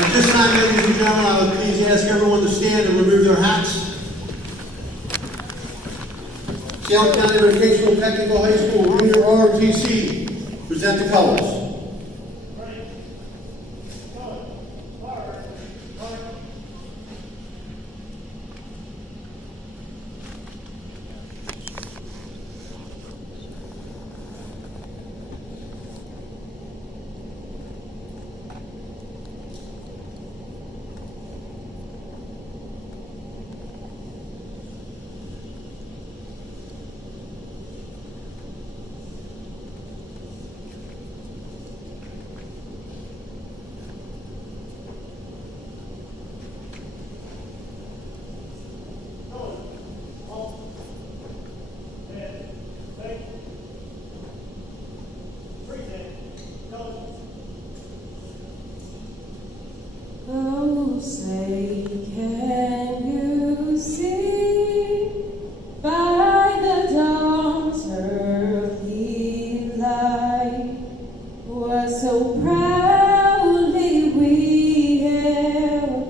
At this time, ladies and gentlemen, I would please ask everyone to stand and remove their hats. Salem County Vocational Technical High School Junior ROTC, present the colors. Oh, say, can you see by the dawn's early light what so proudly we hailed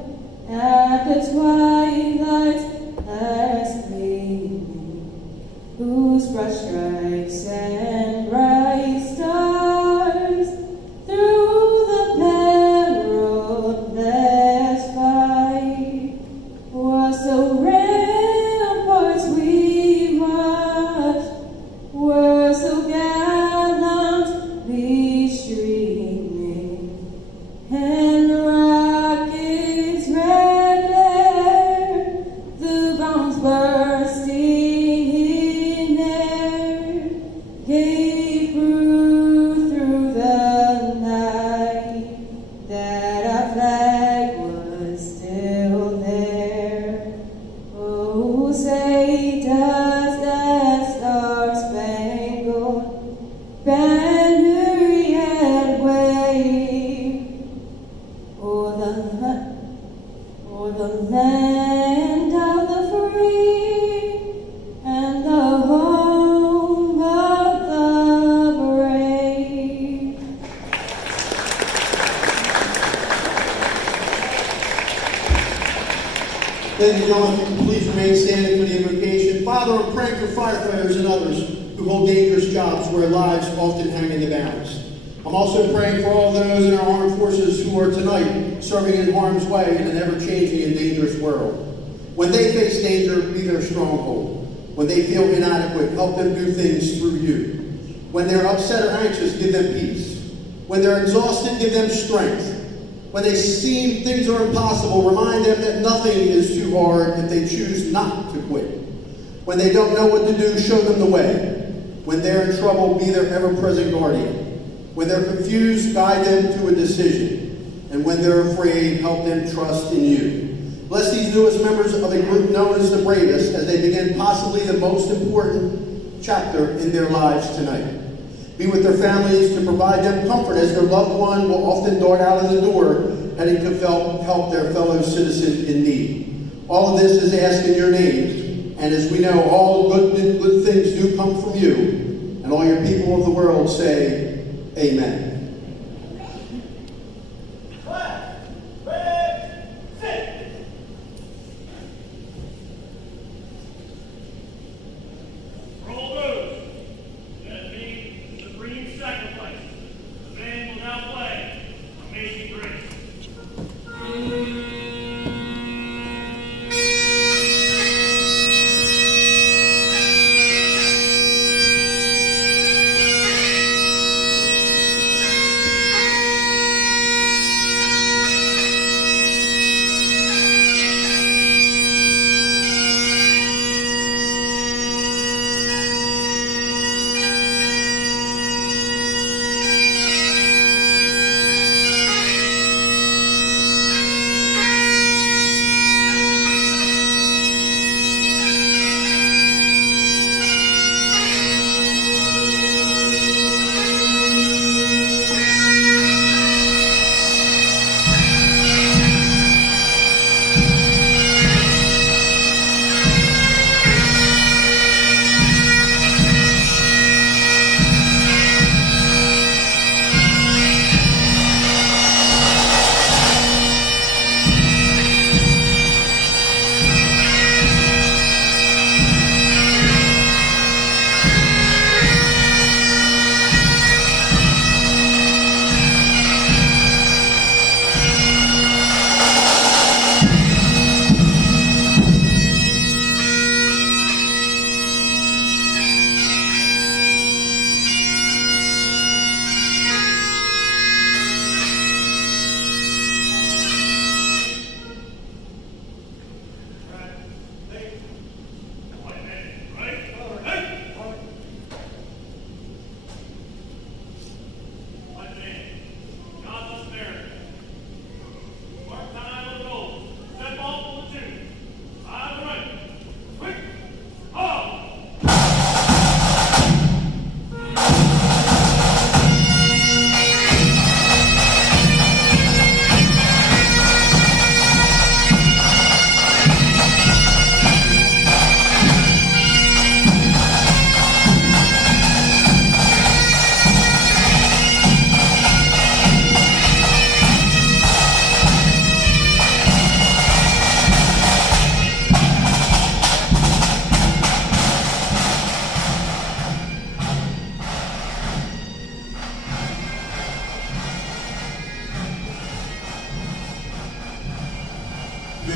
at the twilight's last gleaming, whose broad stripes and bright stars through the perilous fight was so ramparts we watched were so gallantly streaming, and rockets red glare, the bombs bursting in air, gave proof through the night that our flag was still there. Oh, say does that star-spangled banner yet wave o'er the land of the free and the home of the brave? Ladies and gentlemen, please remain standing for the invocation. Father, I'm praying for firefighters and others who hold dangerous jobs where lives often hang in the balance. I'm also praying for all those in our armed forces who are tonight serving in harm's way in an ever-changing and dangerous world. When they face danger, be their stronghold. When they feel inadequate, help them do things through you. When they're upset or anxious, give them peace. When they're exhausted, give them strength. When they seem things are impossible, remind them that nothing is too hard if they choose not to quit. When they don't know what to do, show them the way. When they're in trouble, be their ever-present guardian. When they're confused, guide them to a decision. And when they're afraid, help them trust in you. Bless these newest members of a group known as the bravest as they begin possibly the most important chapter in their lives tonight. Be with their families to provide them comfort as their loved one will often dart out of the door heading to help their fellow citizen in need. All of this is asked in your name, and as we know, all good things do come from you, and all your people of the world say, Amen.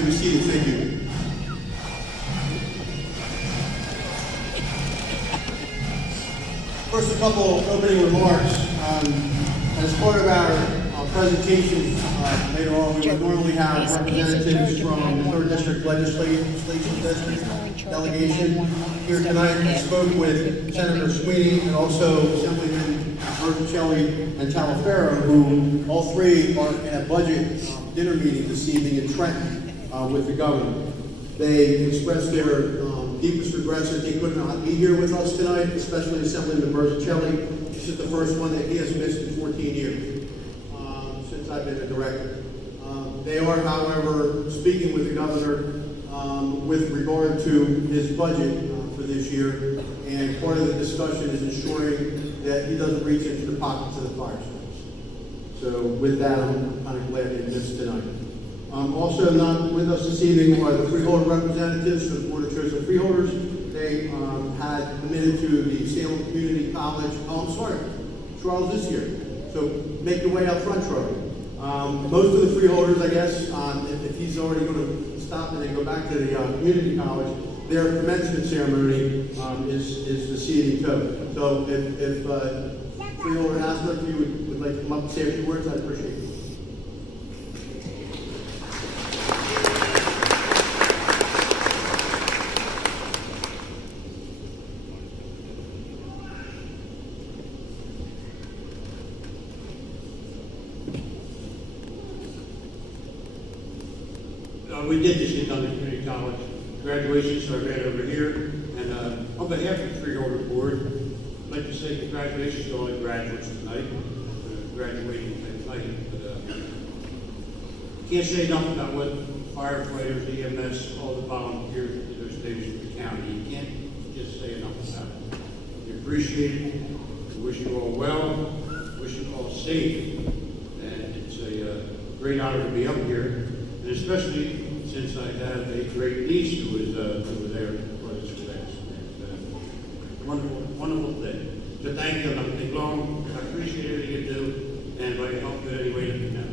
may be seated. Thank you. First, a couple opening remarks. As part of our presentation later on, we would normally have representatives from the 3rd District Legislation District delegation here tonight. We spoke with Senator Sweeney and also Assemblyman Berticelli and Talaferro, who all three are in a budget dinner meeting this evening in Trenton with the governor. They expressed their deepest regrets that they could not be here with us tonight, especially Assemblyman Berticelli. This is the first one that he has missed in 14 years since I've been a director. They are, however, speaking with the governor with regard to his budget for this year, and part of the discussion is ensuring that he doesn't reach into the pockets of the fire service. So with that, I'm kind of glad they missed tonight. Also not with us this evening are the freeholder representatives for the Board of Chosen Freeholders. They had committed to the Salem Community College. Oh, I'm sorry, Charles is here. So make your way out front, Charlie. Most of the freeholders, I guess, if he's already going to stop and then go back to the community college, their commencement ceremony is the seating too. So if freeholder Haslett, if you would like to come up and say a few words, I'd appreciate it. We did just get done at community college. Graduations are right over here. And on behalf of the Freeholder Board, I'd like to say congratulations to all the graduates tonight, graduating tonight. But can't say enough about what firefighters, EMS, all the volunteers in those stations of the county. You can't just say enough about it. We appreciate it. We wish you all well. Wish you all safe. And it's a great honor to be up here. And especially since I have a great niece who was there for this class. It's a wonderful, wonderful thing. So thank you. I'm not going to take long. I appreciate everything you do, and if I can help you in any way, let me know.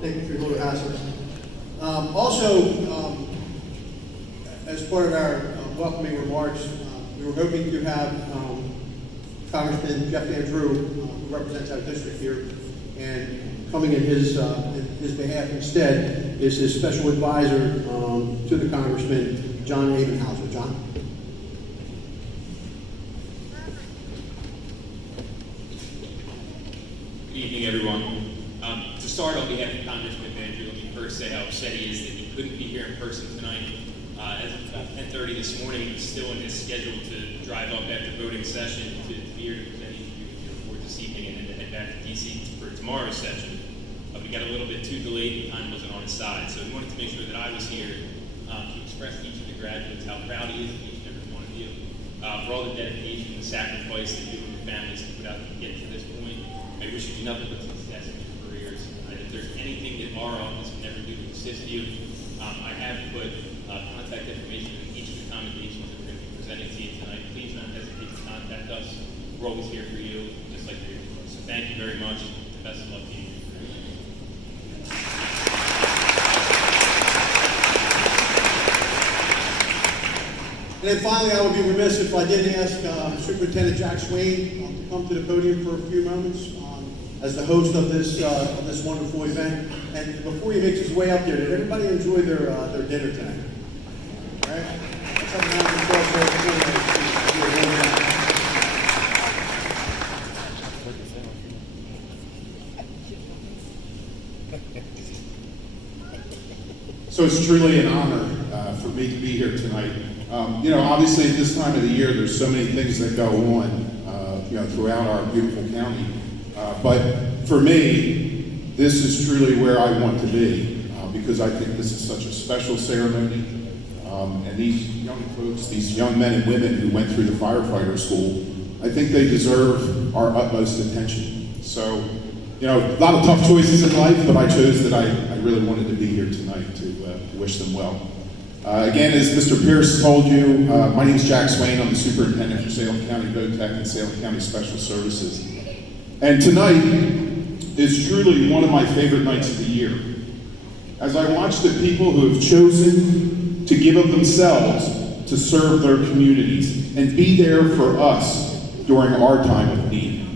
Thank you, Freeholder Haslett. Also, as part of our welcoming remarks, we were hoping to have Congressman Jeff Andrew, who represents our district here, and coming in his behalf instead is his special advisor to the Congressman, John Abenhauser. John? Good evening, everyone. To start, on behalf of Congressman Andrew, let me first say how upset he is that he couldn't be here in person tonight. As of about 10:30 this morning, he was still in his schedule to drive up after voting session to be here to present each of you with your report this evening and then to head back to D.C. for tomorrow's session. But we got a little bit too delayed and time wasn't on his side, so he wanted to make sure that I was here to express to each of the graduates how proud he is of each and every one of you for all the dedication and sacrifice that you and your families have put out to get to this point. I wish you nothing but success in your careers. And if there's anything that our office can ever do to assist you, I have put contact information in each of the commendations that we're going to be presenting to you tonight. Please don't hesitate to contact us. We're always here for you, just like you're here for us. So thank you very much, and best of luck to you. And then finally, I would be remiss if I didn't ask Superintendent Jack Swain to come to the podium for a few moments as the host of this wonderful event. And before he makes his way up there, did everybody enjoy their dinner tonight? All right? Let's have a round of applause for So it's truly an honor for me to be here tonight. Obviously at this time of the year, there's so many things that go on, throughout our beautiful county. But for me, this is truly where I want to be because I think this is such a special ceremony. And these young folks, these young men and women who went through the firefighter school, I think they deserve our utmost attention. So, a lot of tough choices in life, but I chose that I really wanted to be here tonight to wish them well. Again, as Mr. Pierce told you, my name is Jack Swain. I'm the superintendent for Salem County VOTEC and Salem County Special Services. And tonight is truly one of my favorite nights of the year. As I watch the people who have chosen to give of themselves to serve their communities and be there for us during our time of need.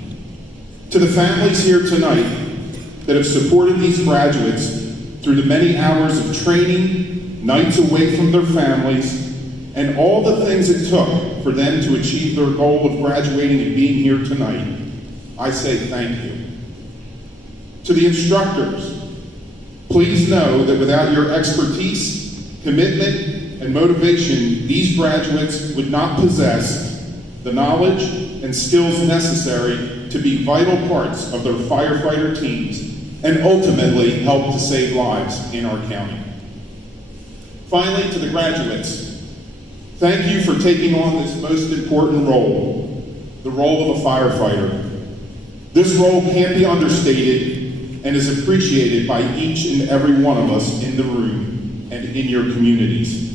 To the families here tonight that have supported these graduates through the many hours of training, nights away from their families, and all the things it took for them to achieve their goal of graduating and being here tonight, I say thank you. To the instructors, please know that without your expertise, commitment, and motivation, these graduates would not possess the knowledge and skills necessary to be vital parts of their firefighter teams and ultimately help to save lives in our county. Finally, to the graduates, thank you for taking on this most important role, the role of a firefighter. This role can't be understated and is appreciated by each and every one of us in the room and in your communities.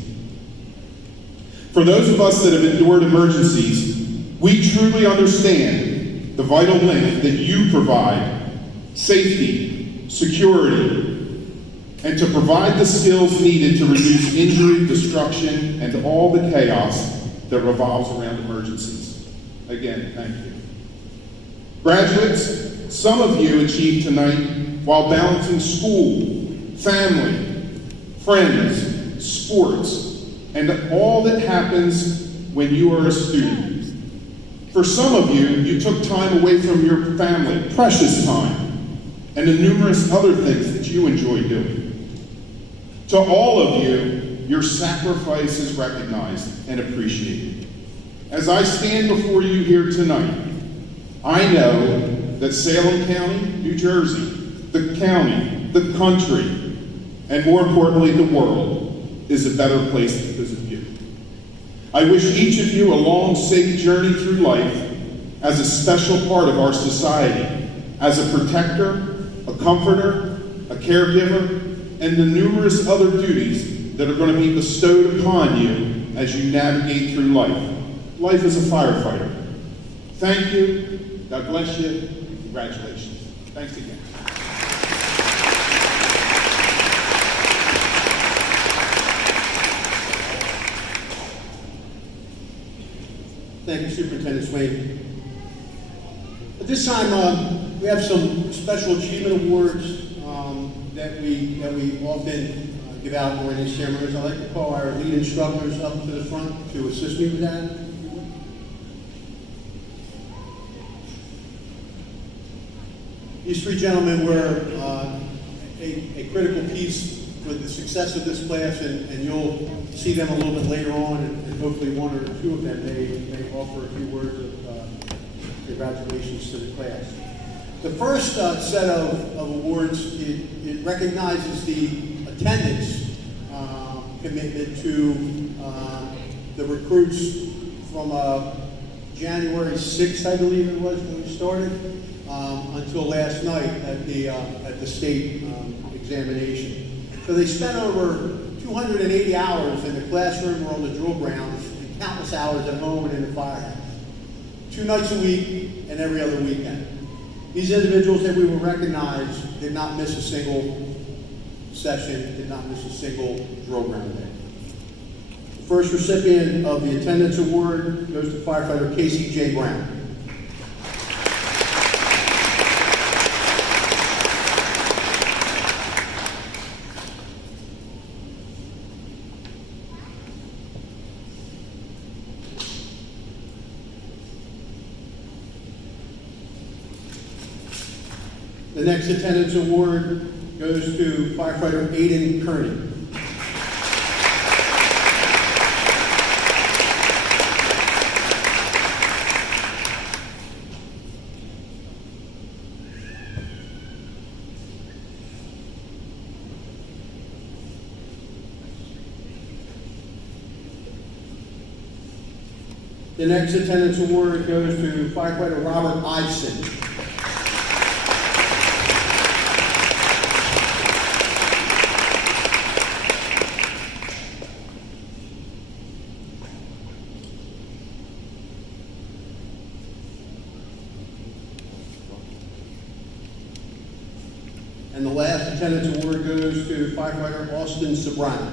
For those of us that have endured emergencies, we truly understand the vital link that you provide, safety, security, and to provide the skills needed to reduce injury, destruction, and all the chaos that revolves around emergencies. Again, thank you. Graduates, some of you achieved tonight while balancing school, family, friends, sports, and all that happens when you are a student. For some of you, you took time away from your family, precious time, and the numerous other things that you enjoy doing. To all of you, your sacrifice is recognized and appreciated. As I stand before you here tonight, I know that Salem County, New Jersey, the county, the country, and more importantly, the world, is a better place because of you. I wish each of you a long, safe journey through life as a special part of our society, as a protector, a comforter, a caregiver, and the numerous other duties that are going to be bestowed upon you as you navigate through life. Life as a firefighter. Thank you, God bless you, congratulations. Thanks again. Thank you, Superintendent Swain. At this time, we have some special achievement awards that we often give out during these ceremonies. I'd like to call our lead instructors up to the front to assist me with that. These three gentlemen were a critical piece with the success of this class, and you'll see them a little bit later on, and hopefully one or two of them may offer a few words of congratulations to the class. The first set of awards, it recognizes the attendance commitment to the recruits from January 6th, I believe it was, when we started, until last night at the state examination. So they spent over 280 hours in the classroom or on the drill grounds and countless hours at home and in the firehouse. 2 nights a week and every other weekend. These individuals that we will recognize did not miss a single session, did not miss a single drill ground day. The first recipient of the attendance award goes to firefighter Casey J. Brown. The next attendance award goes to firefighter Aiden Kearney. The next attendance award goes to firefighter Robert Ison. Lieutenant's Award goes to firefighter Austin Sobrano.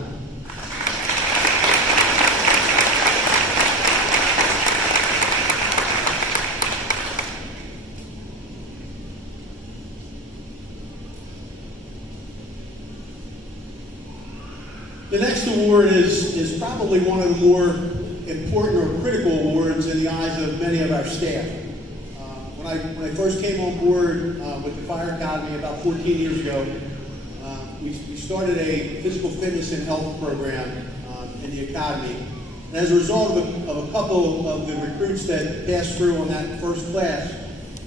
The next award is probably one of the more important or critical awards in the eyes of many of our staff. When I first came on board with the Fire Academy about 14 years ago, we started a physical fitness and health program in the academy. And as a result of a couple of the recruits that passed through on that first class,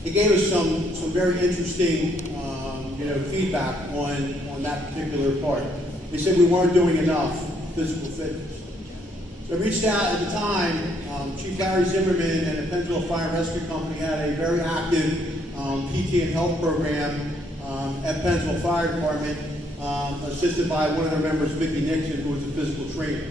it gave us some very interesting feedback on that particular part. They said we weren't doing enough physical fitness. So I reached out at the time. Chief Larry Zimmerman and the Pennsville Fire and Rescue Company had a very active PT and health program at Pennsville Fire Department, assisted by one of their members, Vicki Nixon, who was a physical trainer.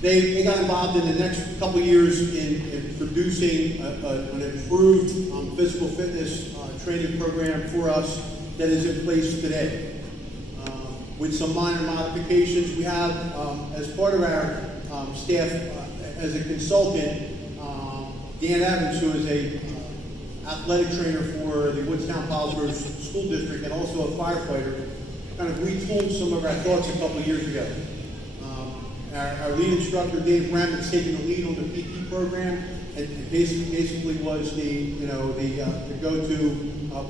They got involved in the next couple of years in producing an improved physical fitness training program for us that is in place today. With some minor modifications, we have, as part of our staff, as a consultant, Dan Evans, who is a athletic trainer for the Woodstown-Paulsboro School District and also a firefighter, kind of retooled some of our thoughts a couple of years ago. Our lead instructor, Dave Brem, has taken the lead on the PT program and basically was the go-to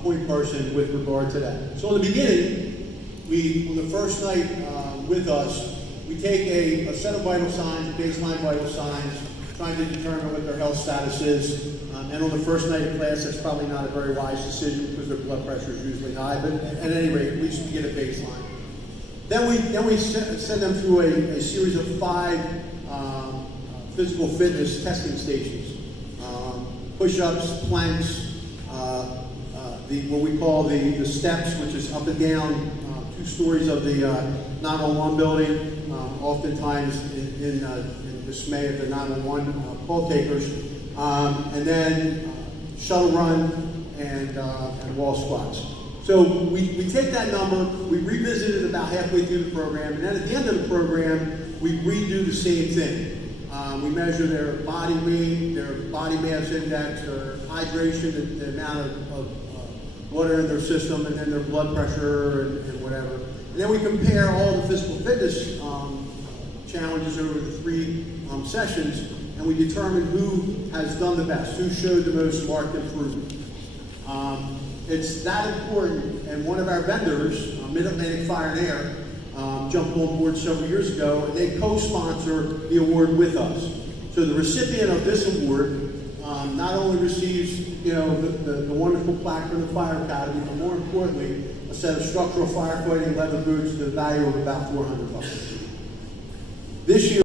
point person with regard to that. So in the beginning, on the first night with us, we take a set of vital signs, baseline vital signs, trying to determine what their health status is. And on the first night of class, that's probably not a very wise decision because their blood pressure is usually high, but at any rate, at least we get a baseline. Then we send them through a series of 5 physical fitness testing stations. Push-ups, planks, what we call the steps, which is up and down 2 stories of the 911 building, oftentimes in dismay of the 911 call takers, and then shuttle run and wall squats. So we take that number, we revisit it about halfway through the program, and then at the end of the program, we redo the same thing. We measure their body weight, their body mass index, their hydration, the amount of water in their system, and then their blood pressure and whatever. And then we compare all the physical fitness challenges over the 3 sessions, and we determine who has done the best, who showed the most marked improvement. It's that important, and one of our vendors, Mid-Atlantic Fire and Air, jumped on board several years ago, and they co-sponsor the award with us. So the recipient of this award not only receives, the wonderful plaque from the Fire Academy, but more importantly, a set of structural firefighting leather boots to the value of about $400. This year,